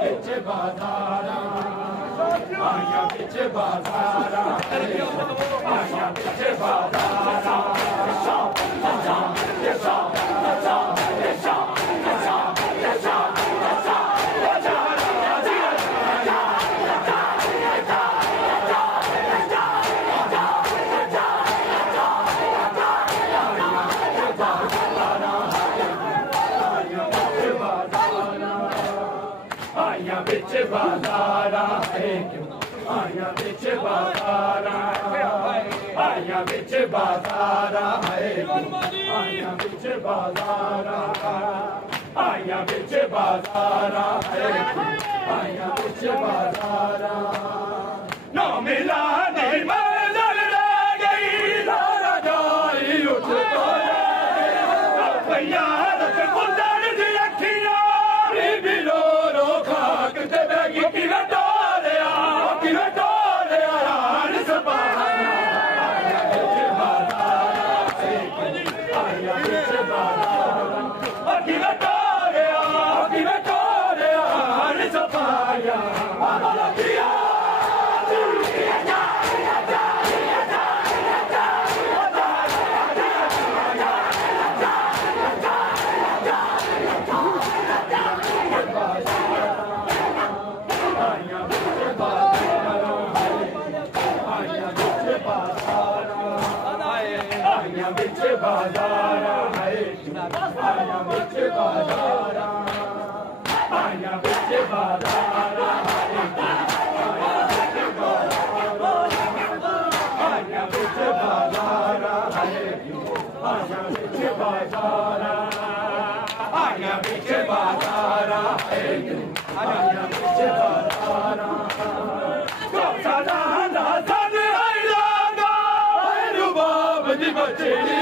बिच बाजारा आया बिच बाजारा आया बिच बाजारा आया बिच बाजारा है क्यों आया बिच बाजारा आया बिच बाजारा है आया बिच बाजारा आया बिच बाजारा है आया बिच बाजारा ना मिला नहीं मंजिल रह गई सारा जारी उठ भैया बिच बाजारा है आया बिच बाजारा आया बिच बाजारा आया बिच बाजारा आया बिच बाजारा आया बिच बाजारा आया बिच बाजारा सादा दा सन आई लागा रुबाब दी बचड़ी